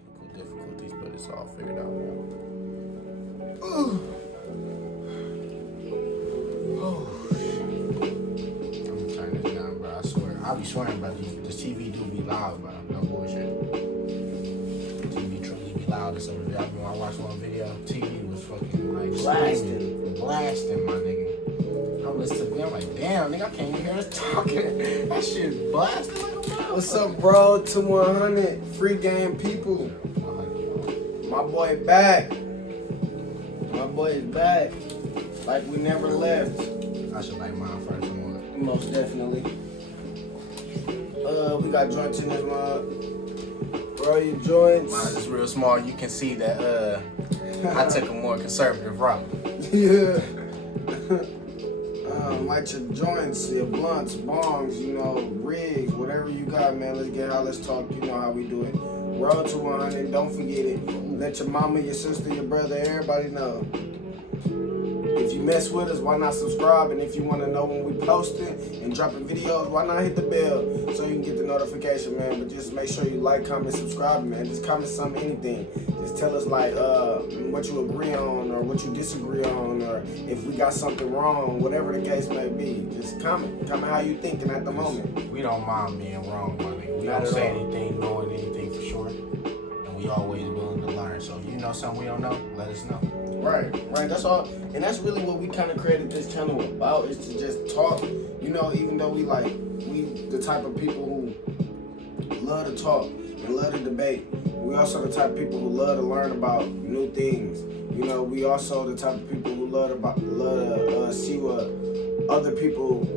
technical difficulties, but it's all figured out now. Ooh. Oh, I'm gonna turn this down, bro. I swear. I'll be swearing, bro. The TV do be loud, bro. No bullshit. TV truly be loud in some of the videos. When I watched one video, TV was fucking like blasting, my nigga. I listened to it, I'm like, damn, nigga, I can't even hear us talking. That shit blasting like a motherfucker. What's up, bro? To 100 free game people. My boy back. My boy is back. Like we never left. I should like mine first. Most definitely. We got joints in this mug. Bro, your joints. Mine is real small. You can see that I took a more conservative route. Yeah. Like your joints, your blunts, bongs, you know, rigs, whatever you got, man. Let's get out, let's talk. You know how we do it. Road to 100, don't forget it. Let your mama, your sister, your brother, everybody know. If you mess with us, why not subscribe? And if you want to know when we posting and dropping videos, why not hit the bell so you can get the notification, man. But just make sure you like, comment, subscribe, man. Just comment something, anything. Just tell us like what you agree on or what you disagree on, or if we got something wrong, whatever the case may be. Just comment how you thinking at the moment. We don't mind being wrong, my nigga. We don't say anything, knowing anything for sure, and we always willing to learn. So if you know something we don't know, let us know. Right. That's all, and that's really what we kind of created this channel about, is to just talk. You know, even though we the type of people who love to talk and love to debate, we also the type of people who love to learn about new things. You know, we also the type of people who love to see what other people's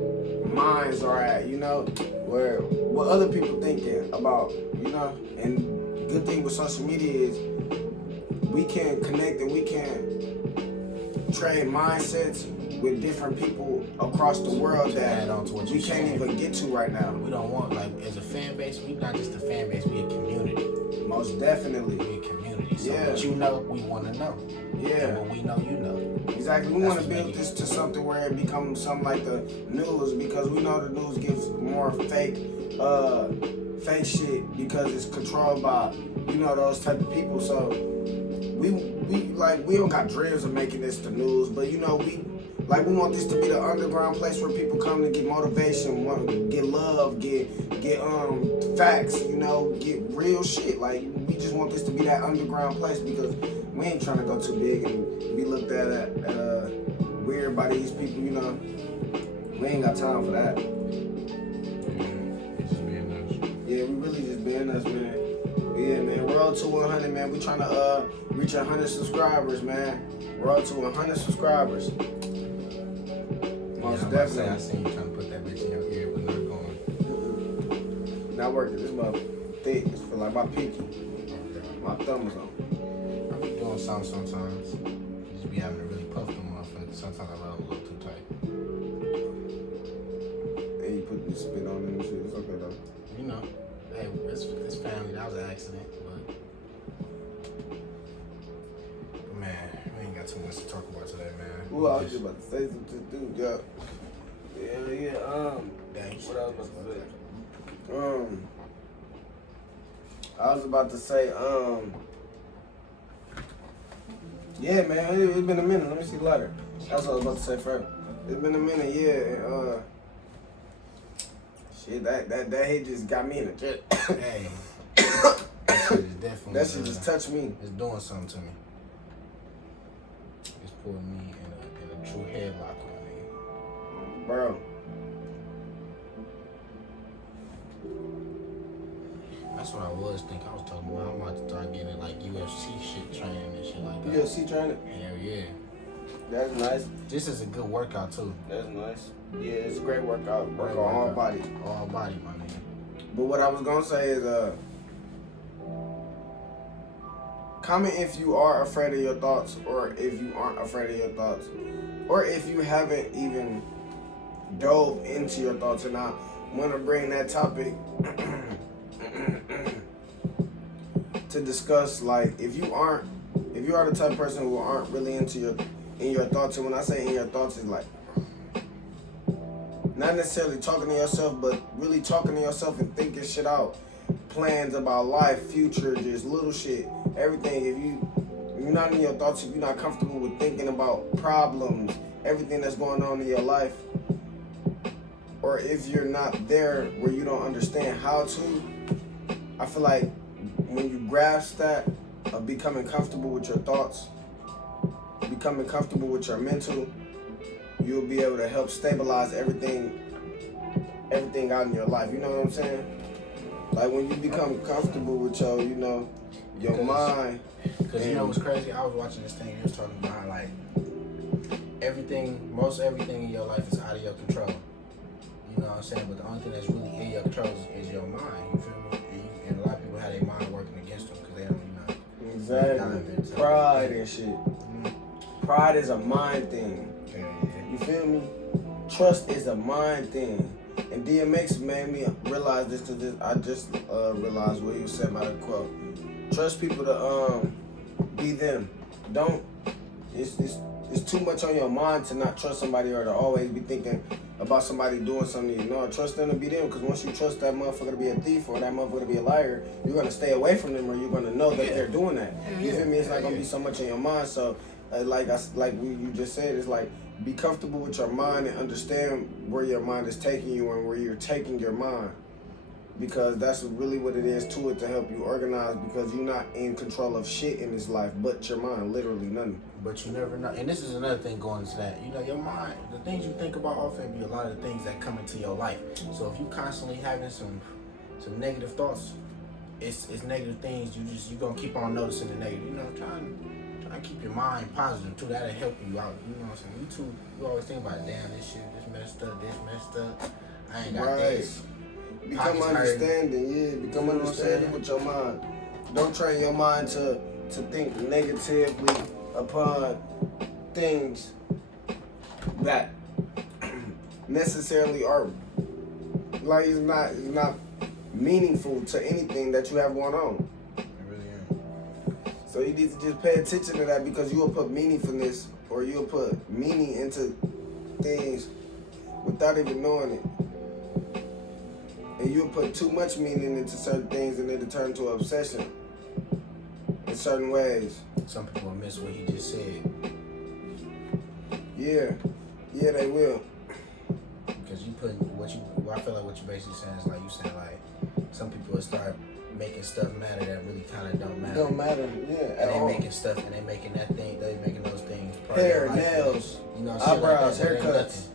minds are at. You know, what other people thinking about. You know, and good thing with social media is we can connect and we can trade mindsets with different people across the world that we can't even get to right now. We don't want, like, as a fan base, we not just a fan base, we a community. Most definitely. We a community. So yeah. What you know, we want to know. Yeah. And what we know, you know. Exactly. We want to build this to something where it becomes something like the news, because we know the news gives more fake shit because it's controlled by, you know, those type of people. So we don't got dreams of making this the news, but you know, we want this to be the underground place where people come to get motivation, get love, get facts, you know, get real shit. Like, we just want this to be that underground place, because we ain't trying to go too big and be looked at weird by these people, you know. We ain't got time for that. Just being us. Yeah, we really just being us, man. Yeah, man. Road to 100, man. We trying to reach 100 subscribers, man. Road to 100 subscribers. Most definitely. I seen you trying to put that bitch in your ear, but not going. Not working. This mother thick. It's for like my pinky. My thumb is on. I be doing something sometimes. Just be having to really puff them motherfuckers. Sometimes I let them look too tight. And you put the spit on them and shit. It's okay though. You know. Hey, it's family. That was an accident, but man, we ain't got too much to talk about today, man. Ooh, I was just about to say something to do, yeah. Yeah. Dang, what I was about to say? I was about to say, yeah, man, it's been a minute. Let me see the lighter. That's what I was about to say first. It's been a minute, yeah. Shit, that hit just got me in the jet. Hey, that shit is definitely. That shit just touched me. It's doing something to me. It's putting me in a true headlock on me. Bro. That's what I was thinking. I was talking about I'm about to start getting like UFC shit training and shit like that. UFC training? Hell yeah. That's nice. This is a good workout too. That's nice. Yeah, it's a great workout. Work on all body. All body, my nigga. But what I was gonna say is, comment if you are afraid of your thoughts, or if you aren't afraid of your thoughts, or if you haven't even dove into your thoughts. And I want to bring that topic to discuss. Like, if you are the type of person who aren't really in your thoughts, and when I say in your thoughts, it's like not necessarily talking to yourself, but really talking to yourself and thinking shit out, plans about life, future, just little shit, everything. If you're not in your thoughts, if you're not comfortable with thinking about problems, everything that's going on in your life, or if you're not there where you don't understand how to, I feel like when you grasp that of becoming comfortable with your thoughts, becoming comfortable with your mental, you'll be able to help stabilize everything out in your life. You know what I'm saying? Like when you become comfortable with your mind. Because you know what's crazy? I was watching this thing, it was talking about how, like, most everything in your life is out of your control. You know what I'm saying? But the only thing that's really in your control is your mind. You feel me? And a lot of people have their mind working against them because they don't, Exactly. Pride and shit. Mm-hmm. Pride is a mind thing. Yeah. You feel me? Trust is a mind thing. And DMX made me realize this because I just realized what he said about the quote. Trust people to be them. Don't. It's too much on your mind to not trust somebody or to always be thinking about somebody doing something. You know, trust them to be them. Because once you trust that motherfucker to be a thief or that motherfucker to be a liar, you're gonna stay away from them or you're gonna know that they're doing that. You feel me? It's not gonna be so much in your mind. So, you just said, it's like be comfortable with your mind and understand where your mind is taking you and where you're taking your mind. Because that's really what it is to it, to help you organize, because you're not in control of shit in this life but your mind, literally nothing. But you never know. And this is another thing going into that. You know, your mind, the things you think about often be a lot of the things that come into your life. So if you constantly having some negative thoughts, it's negative things, you're going to keep on noticing the negative. You know, trying to keep your mind positive too. That'll help you out. You know what I'm saying? You always think about, damn, this shit, this messed up. I ain't got this. Become understanding, become understanding with your mind. Don't train your mind to think negatively upon things that necessarily are like it's not meaningful to anything that you have going on. It really ain't. So you need to just pay attention to that, because you will put meaningfulness or you'll put meaning into things without even knowing it. And you'll put too much meaning into certain things and it'll turn to an obsession in certain ways. Some people will miss what he just said. Yeah, they will. Because I feel like what you basically saying is like, you saying like, some people will start making stuff matter that really kind of don't matter. Don't matter, yeah. And they making stuff, and they making that thing, they making those things. Hair, nails, you know, eyebrows, like haircuts.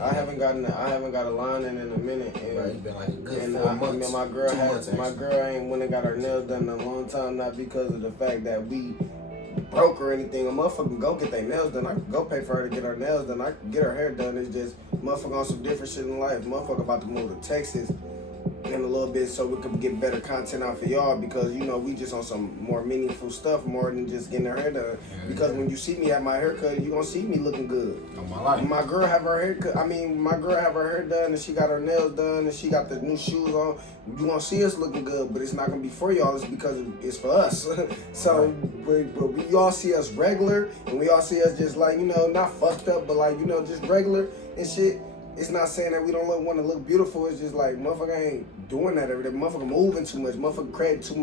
I haven't got a line in a minute, and bro, it's been like a good 4 months. My girl ain't went and got her nails done in a long time, not because of the fact that we broke or anything. A motherfucker can go get their nails done. I can go pay for her to get her nails done. I can get her hair done. It's just motherfucker on some different shit in life. Motherfucker about to move to Texas in a little bit so we can get better content out for y'all, because you know we just on some more meaningful stuff more than just getting her hair done. Because when you see me at my haircut, you gonna see me looking good. On my life. My girl have her hair done and she got her nails done and she got the new shoes on. You gonna see us looking good, but it's not gonna be for y'all. It's because it's for us. So we all see us regular, and we all see us just like, you know, not fucked up, but like, you know, just regular and shit. It's not saying that we don't want to look beautiful. It's just like motherfucker ain't doing that every day. Motherfucker moving too much. Motherfucker creating too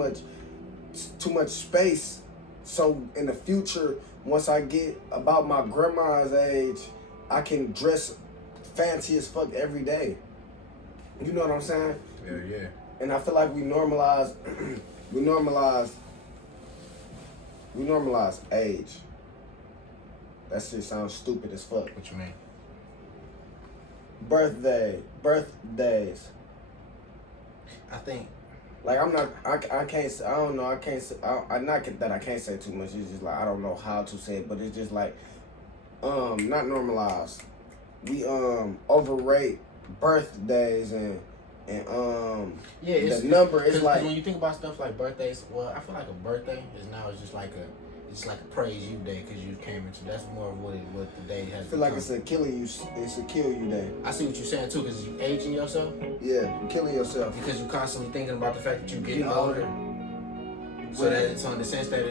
much space. So in the future, once I get about my grandma's age, I can dress fancy as fuck every day. You know what I'm saying? Yeah. And I feel like we normalize age. That shit sounds stupid as fuck. What you mean? Birthdays. I think. Like I can't say too much. It's just like I don't know how to say it, but it's just like not normalized. We overrate birthdays and the number is like, when you think about stuff like birthdays, well, I feel like a birthday is just like a praise you day, because you came into, that's more of what the day has. I feel like it's a kill you day. I see what you're saying too, because you aging yourself. Yeah, you're killing yourself because you're constantly thinking about the fact that you're getting older. So that it's on the sense that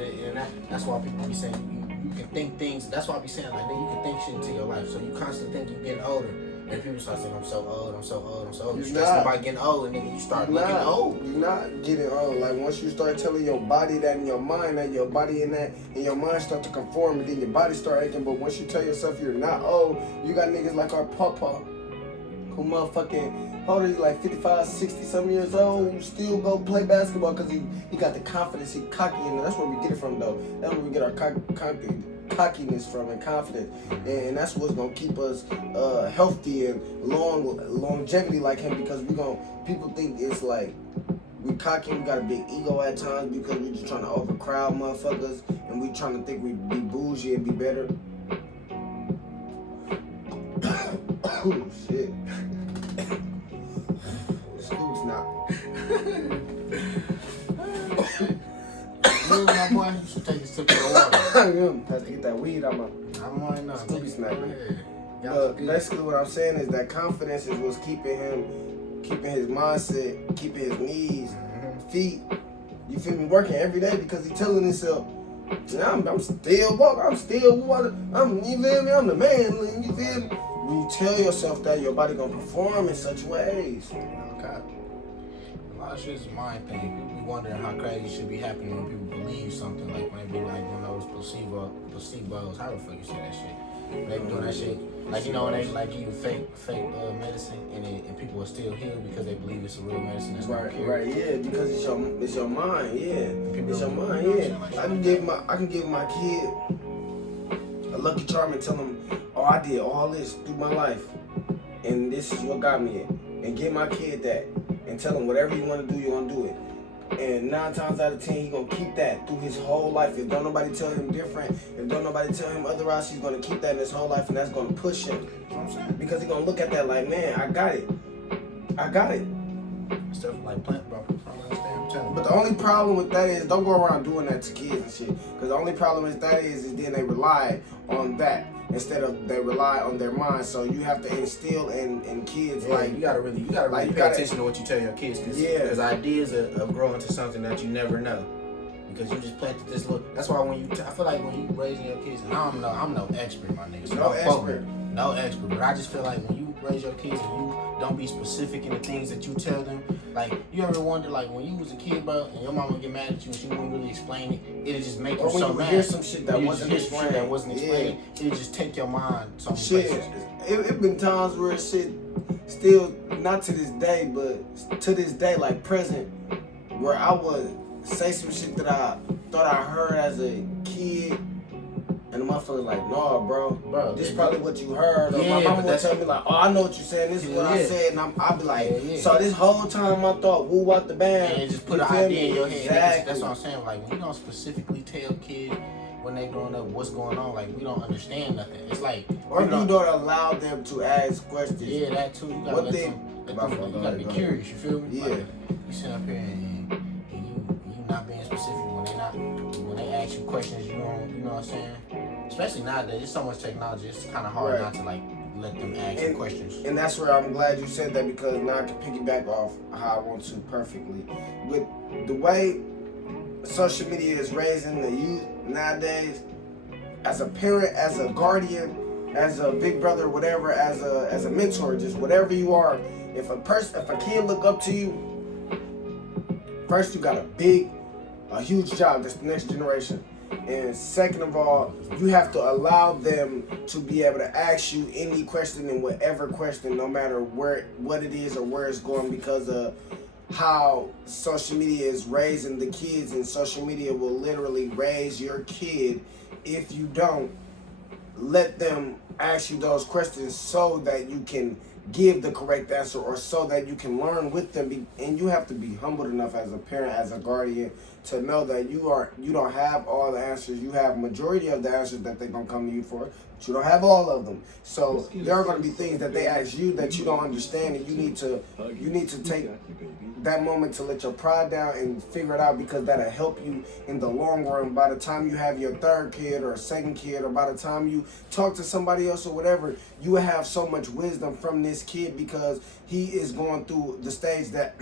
that's why people be saying you can think things. That's why I be saying like, you can think shit into your life. So you constantly think you're getting older, And people start saying, I'm so old, I'm so old, I'm so old. You're You stressing not. about getting old, and then you start You're looking not, old. You're not getting old. Like once you start telling your body that in your mind, that your body and that and your mind start to conform, and then your body start aching. But once you tell yourself you're not old, you got niggas like our papa, who motherfucking, how old is he, like 55, 60 some years old, who still go play basketball because he got the confidence, he cocky, and that's where we get it from though. That's where we get our cockiness from and confidence, and that's what's gonna keep us healthy and longevity like him, because people think it's like we cocky, we got a big ego at times because we just trying to overcrowd motherfuckers and we trying to think we be bougie and be better. Oh shit. Scoop's not. My boy, you should take a sip of the water. Have to get that weed out my I'm on now. Scoopy snack. Yeah. Basically what I'm saying is that confidence is what's keeping his mindset, keeping his knees, feet, you feel me, working every day, because he's telling himself, I'm still walking, you feel me, I'm the man, you feel me? When you tell yourself that, your body gonna perform in such ways. Okay. A lot of shit is a mind thing. People be wondering how crazy shit be happening when people believe something, like when they be like, those placebos, how the fuck you say that shit? When they be doing that shit, like, when they like give you fake medicine, and people are still healed because they believe it's a real medicine. That's not cure. Right, yeah, because it's your mind, yeah. It's your mind, yeah. I can give my kid a Lucky Charm and tell him, oh, I did all this through my life, and this is what got me it. And give my kid that, and tell him whatever you want to do, you're gonna do it. And 9 times out of 10, he's gonna keep that through his whole life. If don't nobody tell him different, if don't nobody tell him otherwise, he's gonna keep that in his whole life, and that's gonna push him. You know what I'm saying? Because he's gonna look at that like, man, I got it. Stuff like plant, bro. I'm telling you. But the only problem with that is, don't go around doing that to kids and shit. Because the only problem with that is then they rely on that instead of they rely on their mind. So you have to instill in kids, like, you gotta really pay attention to what you tell your kids, because ideas are growing to something that you never know, because you just planted this little. That's why I feel like when you raising your kids, and I'm no expert, my nigga. So no expert, but I just feel like when you raise your kids and you don't be specific in the things that you tell them, like, you ever wonder, like, when you was a kid, bro, and your mama would get mad at you and she wouldn't really explain it, it'd just make you so mad. Hear some shit that wasn't explained. It'd just take your mind some shit. It been times where shit still, not to this day, but to this day, like present, where I would say some shit that I thought I heard as a kid, and the motherfucker's like, nah, bro, this is probably what you heard. Or my mama would tell me like, oh, I know what you're saying. This is what I said, and I'll be like, so this whole time I thought, woo out the band. And just put an idea in your head. Exactly. That's what I'm saying. Like, when you don't specifically tell kids when they growing up what's going on, like, we don't understand nothing. It's like, or you don't allow them to ask questions. Yeah, that too. You gotta you gotta be curious. You feel me? Yeah. Like, you sit up here and you not being specific when they ask you questions. You know what I'm saying? Especially nowadays, there's so much technology. It's kind of hard not to like let them ask you questions. And that's where I'm glad you said that, because now I can piggyback off how I want to perfectly. With the way social media is raising the youth nowadays, as a parent, as a guardian, as a big brother, whatever, as a mentor, just whatever you are, if a kid look up to you, first you got a huge job. That's the next generation. And second of all, you have to allow them to be able to ask you any question and whatever question, no matter what it is or where it's going, because of how social media is raising the kids, and social media will literally raise your kid if you don't let them ask you those questions so that you can give the correct answer, or so that you can learn with them. And you have to be humble enough as a parent, as a guardian, to know that you don't have all the answers. You have majority of the answers that they're gonna come to you for, but you don't have all of them. So there are gonna be things that they ask you that you don't understand, and you need to take that moment to let your pride down and figure it out, because that'll help you in the long run. By the time you have your third kid or second kid, or by the time you talk to somebody else or whatever, you will have so much wisdom from this kid, because he is going through the stage that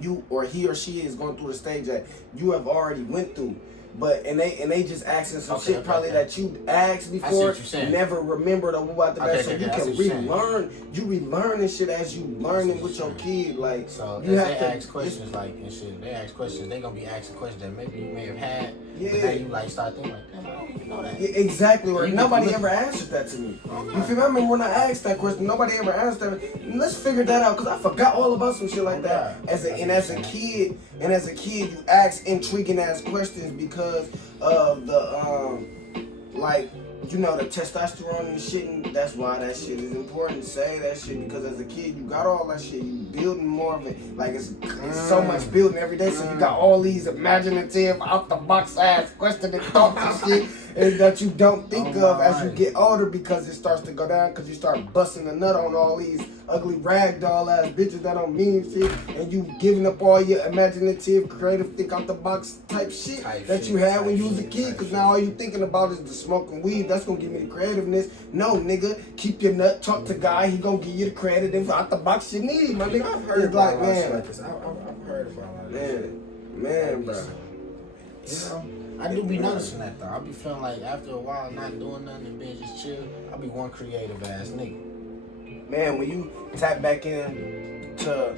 he or she is going through the stage that you have already went through. But they just asking some Okay, shit okay, probably okay. that you asked I see before, what you're saying. never remembered or about the Okay, best, so okay, you I see can what you're saying. relearn. You relearning shit as you learning with your kid. Like So you if have they to ask questions like and shit, they ask questions, they gonna be asking questions that maybe you may have had, Yeah. but now you like start thinking like, damn, I don't even know that. Yeah, exactly right. You Nobody look- ever answered that to me. Okay. You feel me? I remember when I asked that question, nobody ever asked that. Let's figure that out, cause I forgot all about some shit like that. As a kid, you ask intriguing ass questions because of the like, you know, the testosterone and shit, and that's why that shit is important to say that shit, because as a kid you got all that shit, you building more of it, like it's so much building every day, so you got all these imaginative out the box ass questions and thoughts and shit and that you don't think of as you get older, because it starts to go down, because you start busting a nut on all these ugly ragdoll ass bitches that don't mean shit, and you giving up all your imaginative, creative, think out the box type shit that you had when you was a kid, because now all you thinking about is the smoking weed. That's gonna give me the creativeness. No, nigga, keep your nut, talk to guy, he gonna give you the creative out the box you need, my nigga. I've heard It's like, about man, like this. I've heard about this. man, bro. You know, I do be noticing that though. I be feeling like after a while not doing nothing and being just chill, I be one creative ass nigga. Man, when you tap back in to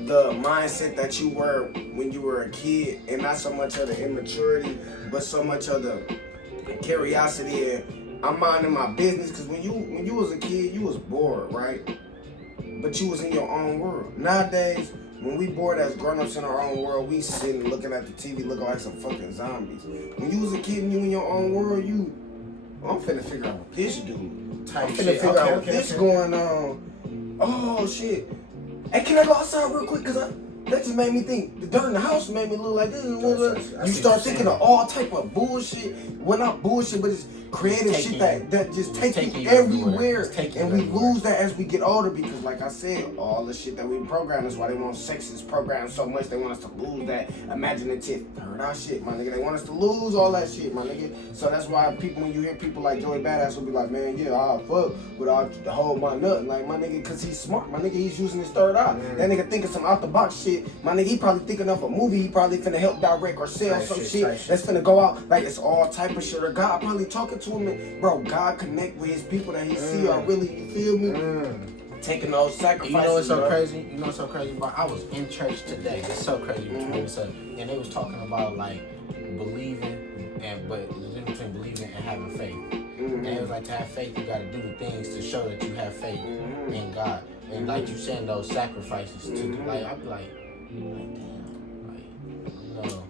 the mindset that you were when you were a kid, and not so much of the immaturity, but so much of the curiosity and I'm minding my business, because when you was a kid, you was bored, right? But you was in your own world. Nowadays, when we bored as grown-ups in our own world, we sitting looking at the TV looking like some fucking zombies. When you was a kid and you in your own world, I'm finna figure out what this do. I'm finna figure out what this going on. Oh shit. Hey, can I go outside real quick? Cause that just made me think. The dirt in the house made me look like this. You start thinking of all type of bullshit. Well, not bullshit, but it's creative shit that just take you everywhere. And we lose that as we get older, because like I said, all the shit that we program is why they want sexist programs so much. They want us to lose that imaginative, heard our shit, my nigga. They want us to lose all that shit, my nigga. So that's why people, when you hear people like Joey Badass will be like, man, yeah, I'll fuck without the whole my nut. Like, my nigga, cause he's smart, my nigga, he's using his third eye. That nigga thinking some out the box shit. My nigga, he probably thinking of a movie he probably finna help direct or sell some shit that's finna go out. Like, it's all type of shit. Or God probably talking to him, and bro, God connect with his people that he see, or really, you feel me? Taking those sacrifices. You know what's so bro. crazy? You know what's so crazy? Bro, I was in church today. It's so crazy between this up. And they was talking about like believing but the difference between believing and having faith. And it was like, to have faith, you gotta do the things to show that you have faith in God. And like you saying, those sacrifices to do. Like, I'd be like damn, like, you know,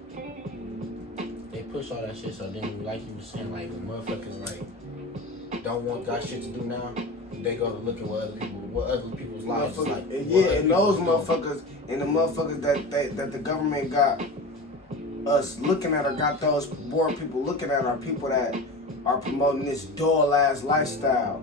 they push all that shit. So then, like you were saying, like, the motherfuckers like don't want got shit to do now. They go to look at what other people's lives is like. Yeah, and those motherfuckers, and the motherfuckers that the government got us looking at, or got those bored people looking at, are people that are promoting this dull ass lifestyle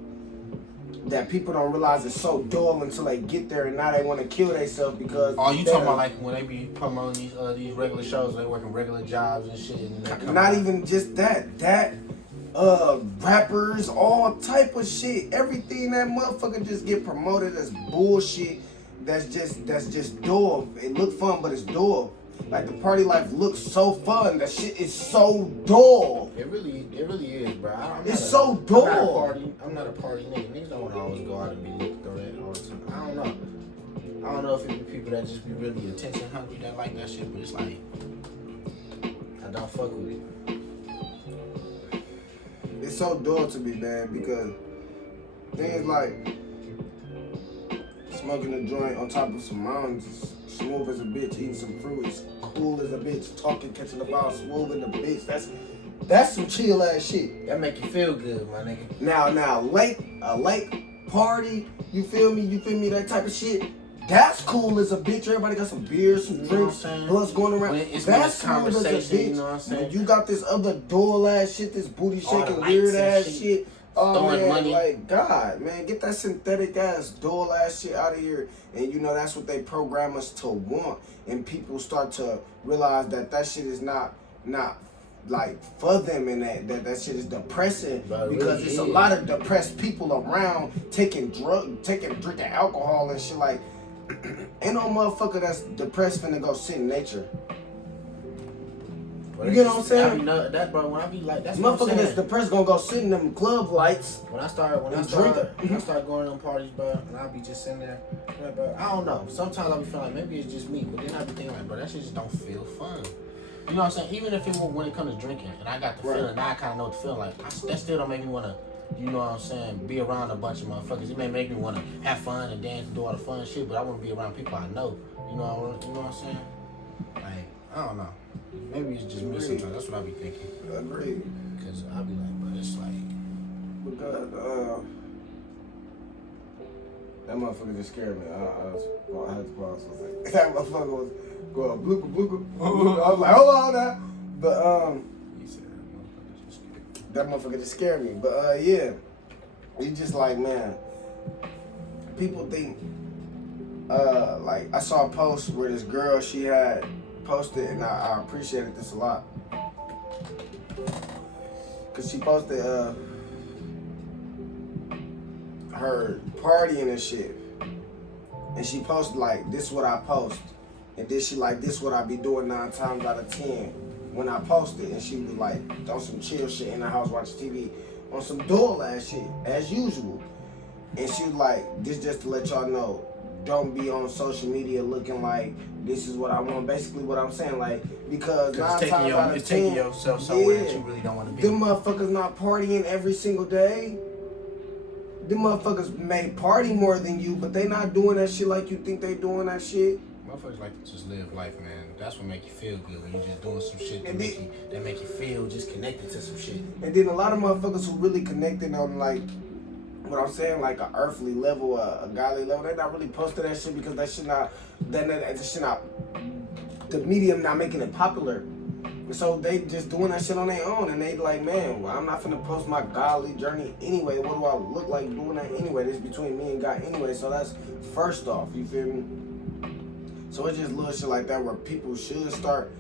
that people don't realize is so dull until they get there, and now they want to kill themselves because. Oh, you talking about like when they be promoting these regular shows, they working regular jobs and shit. And they come not out. even just that. Rappers, all type of shit. Everything that motherfucker just get promoted as bullshit. That's just dull. It look fun, but it's dull. Like, the party life looks so fun. That shit is so dull. It really is, bro. It's so dull. I'm not a party nigga. Niggas don't want to always go out and be looked at all the time. I don't know if it be people that just be really attention hungry that like that shit, but it's like, I don't fuck with it. It's so dull to me, man, because things like smoking a joint on top of some mountains, smooth as a bitch, eating some fruit, it's cool as a bitch, talking, catching the ball, smooth in the bitch. That's some chill ass shit. That make you feel good, my nigga. Now, a lake party, you feel me, that type of shit. That's cool as a bitch. Everybody got some beer, some drinks, bloods going around. That's cool as a bitch. You know what I'm saying? You got this other dull ass shit, this booty shaking weird ass shit. Oh man, money. Like, God, man, get that synthetic ass, dull ass shit out of here. And you know that's what they program us to want. And people start to realize that shit is not like for them, and that shit is depressing, because it's a lot of depressed people around drinking alcohol and shit. Like, ain't no motherfucker that's depressed finna go sit in nature. But You get what I'm I saying? be that, bro. When I be like, that's what I'm Motherfucker saying. that's depressed gonna go sit in them club lights. When I start going to them parties, bro, and I be just sitting there, like, bro, I don't know. Sometimes I be feeling like maybe it's just me, but then I be thinking like, bro, that shit just don't feel fun. You know what I'm saying? Even if it when it comes to drinking, and I got the feeling, now I kind of know what the feeling like. That still don't make me want to, you know what I'm saying, be around a bunch of motherfuckers. It may make me want to have fun and dance and do all the fun shit, but I want to be around people I know. You know what I'm saying? Like, I don't know. Maybe it's just me sometimes. That's what I be thinking. Agreed. Because I be like, but it's like, Because that motherfucker just scared me. I had to pause for a second. That motherfucker was going blooka blooka. I was like, hold on now. But he said that motherfucker just scared. that motherfucker just scared me. But yeah, it's just like, man, people think like I saw a post where this girl, she had posted, and I appreciated this a lot, cause she posted her partying and shit, and she posted like, this what I post, and then she like, this what I be doing 9 times out of 10 when I post it. And she was like on some chill shit in the house watching TV on some dull ass shit as usual. And she was like, this just to let y'all know, don't be on social media looking like this is what I want. Basically what I'm saying, like, because 9 times out of 10, it's taking yourself somewhere that you really don't want to be. Them motherfuckers not partying every single day. Them motherfuckers may party more than you, but they not doing that shit like you think they doing that shit. Motherfuckers like to just live life, man. That's what make you feel good when you just doing some shit that make you feel just connected to some shit. And then a lot of motherfuckers who really connected on, like, what I'm saying, like a earthly level, a godly level, they not really posting that shit because that shit not, the medium not making it popular. So they just doing that shit on their own, and they like, man, well, I'm not finna post my godly journey anyway. What do I look like doing that anyway? This between me and God anyway. So that's first off, you feel me? So it's just little shit like that where people should start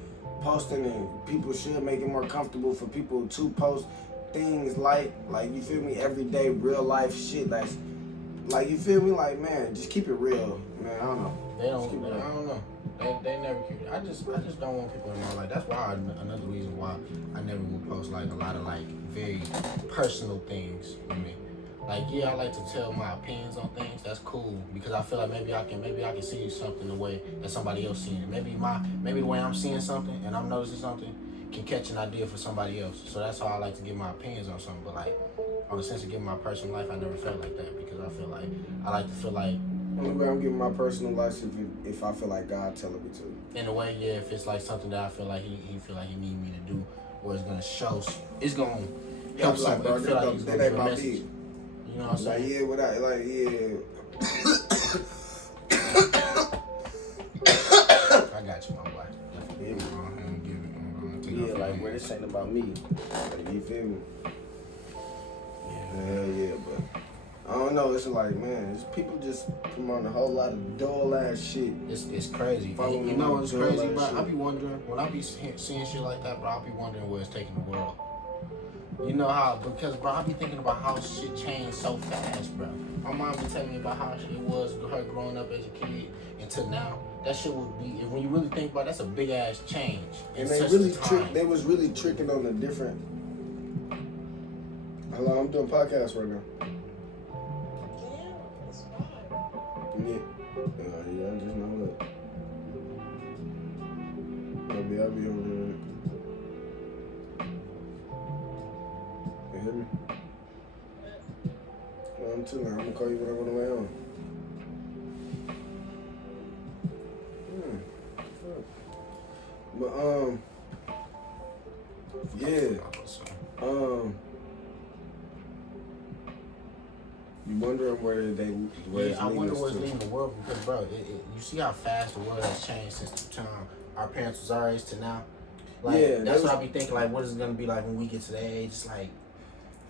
posting, and people should make it more comfortable for people to post things like you feel me, everyday real life shit that's like, you feel me, like, man, just keep it real, man. I don't know. They don't. I don't know. They never keep it. I just don't want people in my life. That's why another reason why I never would post like a lot of like very personal things with me. Like, yeah, I like to tell my opinions on things. That's cool because I feel like maybe I can see something the way that somebody else sees it. Maybe the way I'm seeing something and I'm noticing something can catch an idea for somebody else. So that's how I like to give my opinions on something. But like on the sense of giving my personal life, I never felt like that because I feel like I like to feel like. Only way I'm giving my personal life if I feel like God telling me to. In a way, yeah, if it's like something that I feel like he feel like he need me to do, or it's gonna show, it's gonna help like, bro, feel like he's gonna give a my message. beat. You know what I'm saying? Like, yeah, without, like, yeah. I got you, my boy. Yeah, like, where this ain't about me. Like, you feel me? Yeah, but I don't know. It's like, man, it's people just promoting a whole lot of dull ass shit. It's crazy. You know what's crazy, bro? I be wondering when I be seeing shit like that, bro. I be wondering where it's taking the world. You know how? Because, bro, I be thinking about how shit changed so fast, bro. My mom be telling me about how it was her growing up as a kid until now. That shit would be, when you really think about it, that's a big ass change. And they was really tricking on the different. Hello, I'm doing podcasts right now. Yeah, I just know that. I'll be over there. You hear me? Well, I'm chilling. I'm gonna call you when I'm on the way home. But you wondering where I wonder where it's leading the world because, bro, you see how fast the world has changed since the time our parents was our age to now. Like, yeah, that's what I be thinking. Like, what is it gonna be like when we get to that age? It's like,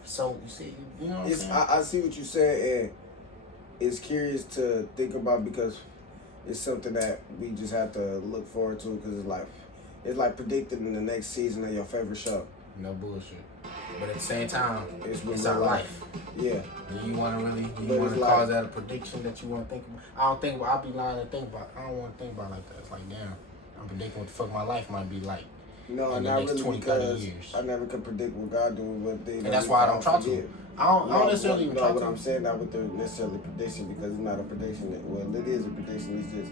so you see, you know what I'm saying? I see what you're saying, and it's curious to think about because it's something that we just have to look forward to because it's like predicting the next season of your favorite show. No bullshit. But at the same time, it's our life. Yeah. And you want to cause that a prediction that you want to think about? I'll be lying to think about. I don't want to think about it like that. It's like, damn, I'm predicting what the fuck my life might be like. No, in the not next really 20, 30 because years. I never could predict what God do with things. And that's why I don't try to. I don't necessarily even try what to. I'm saying, not with the necessarily prediction, because it's not a prediction. Well, it is a prediction. It's just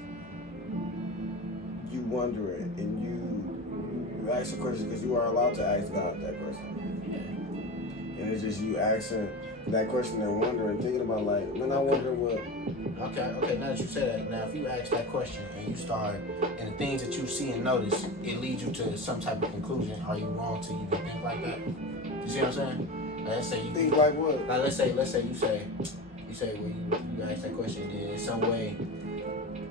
you wonder it, and you ask a question because you are allowed to ask God that question. And it's just you asking that question and wondering, thinking about like, when I wonder what. Okay, now that you say that, now if you ask that question and you start, and the things that you see and notice, it leads you to some type of conclusion, are you wrong to even think like that? You see what I'm saying? Like, let's say you Think like what? Like let's say you say when you ask that question, then in some way,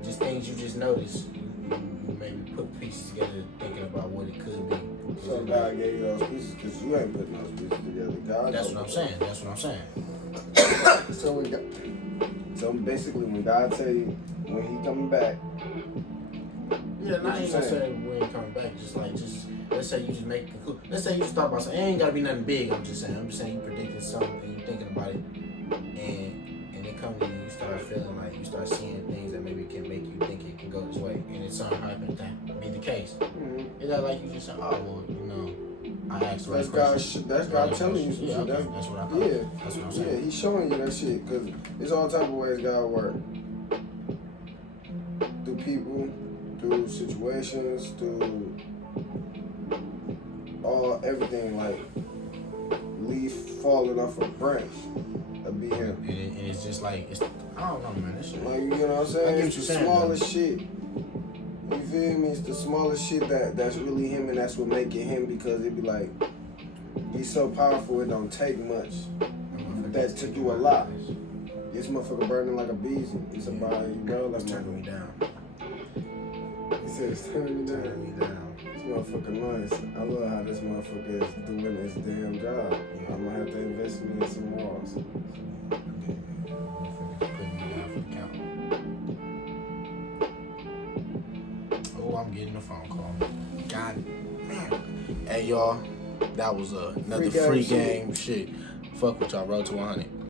just things you just notice, you maybe put pieces together thinking about what it could be. So God gave you those pieces because you ain't putting those pieces together. God. That's what I'm saying. So basically, when God tell you when He coming back, yeah, not even saying when He coming back. Just let's say you just make conclusion. Let's say you just thought about something. It ain't gotta be nothing big. I'm just saying you predicting something and you thinking about it, and it comes to you. You start feeling like you start seeing things that maybe can make you think it can go this way, and it's something happen that be the case. Is that like you just say, oh well, I asked the right question. That's God telling you some shit. Okay. That's what I thought. Yeah, that's what I'm saying. Yeah, He's showing you that shit because it's all type of ways God work. Through people, through situations, through everything, like leaf falling off a branch. That'd be Him. And it's just like I don't know, man. This shit. Like, you know what I'm saying? I get It's what the you're saying, smallest shit. You feel me? It's the smallest shit that's really Him, and that's what make it Him, because it be like He's so powerful it don't take much that to do a lot. This motherfucker burning like a beezy. It's about you, bro. Like Turning me down. He said it's turning me down. Turning me down. This motherfucker nice. I love how this motherfucker is doing his damn job. Yeah. I'm gonna have to invest in some walls. Putting me down for the count. Oh, I'm getting a phone call. God damn. Hey y'all, that was another free game shit. Fuck with y'all. Road to 100.